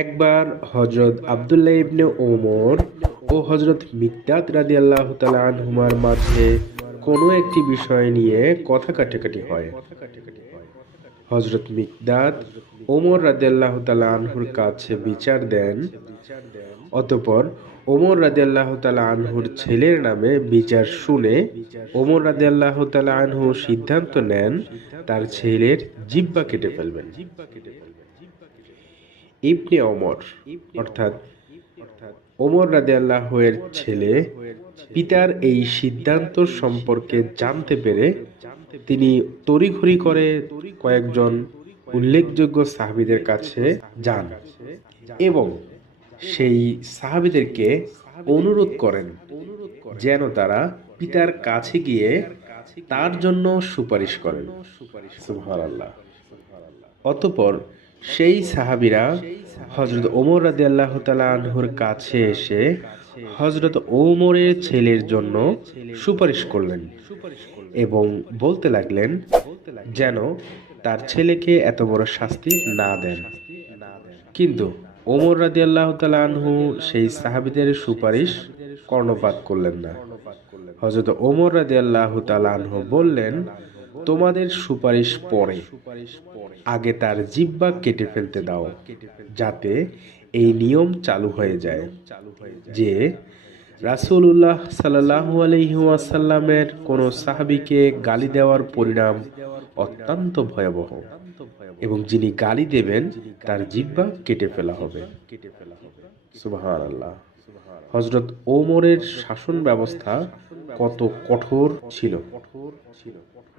একবার হজরত আবদুল্লাহ ইবনে ওমর ও হজরত মিকদাদ রাদিয়াল্লাহু তাআলা আনহুমার মাঝে কোনো একটি বিষয় নিয়ে কথা কাটাকাটি হয়। হজরত মিকদাত ওমর রাদিয়াল্লাহু তাআলা আনহুর কাছে বিচার দেন, অতঃপর ওমর রাদিয়াল্লাহু তাআলা আনহুর ছেলের নামে বিচার শুনে ওমর রাদিয়াল্লাহু তাআলা আনহু সিদ্ধান্ত নেন, তার ছেলের জিব্বা কেটে ফেলবেন জিব্বা কেটে ফেলবেন। ইবনে ওমর, অর্থাৎ ওমর রাদিয়াল্লাহু এর ছেলে, পিতার এই সিদ্ধান্ত সম্পর্কে জানতে পেরে তিনি তড়িঘড়ি করে কয়েকজন উল্লেখযোগ্য সাহাবীদের কাছে যান এবং সেই সাহাবিদেরকে অনুরোধ করেন যেন তারা পিতার কাছে গিয়ে তার জন্য সুপারিশ করেন। সুবহানাল্লাহ। অতঃপর সেই সাহাবিরা হজরত ওমর রাদিয়াল্লাহ তাআলা আনহুর কাছে এসে হজরত ওমরের ছেলের জন্য সুপারিশ করলেন এবং বলতে লাগলেন, যেন তার ছেলেকে এত বড় শাস্তি না দেন। কিন্তু ওমর রাদিয়াল্লাহ তাআলা আনহু সেই সাহাবিদের সুপারিশ কর্ণপাত করলেন না। হজরত ওমর রাদিয়াল্লাহ তাআলা আনহু বললেন তোমাদের সুপারিশ পরে। আগে তার জিব্বা কেটে ফেলতে দাও, যাতে এই নিয়ম চালু হয়ে যায়, যে রাসূলুল্লাহ সাল্লাল্লাহু আলাইহি ওয়াসাল্লামের কোনো সাহাবীকে গালি দেওয়ার পরিণাম অত্যন্ত ভয়াবহ, এবং যিনি গালি দেবেন তার জিব্বা কেটে ফেলা হবে। হযরত ওমরের শাসন ব্যবস্থা কত কঠোর ছিল।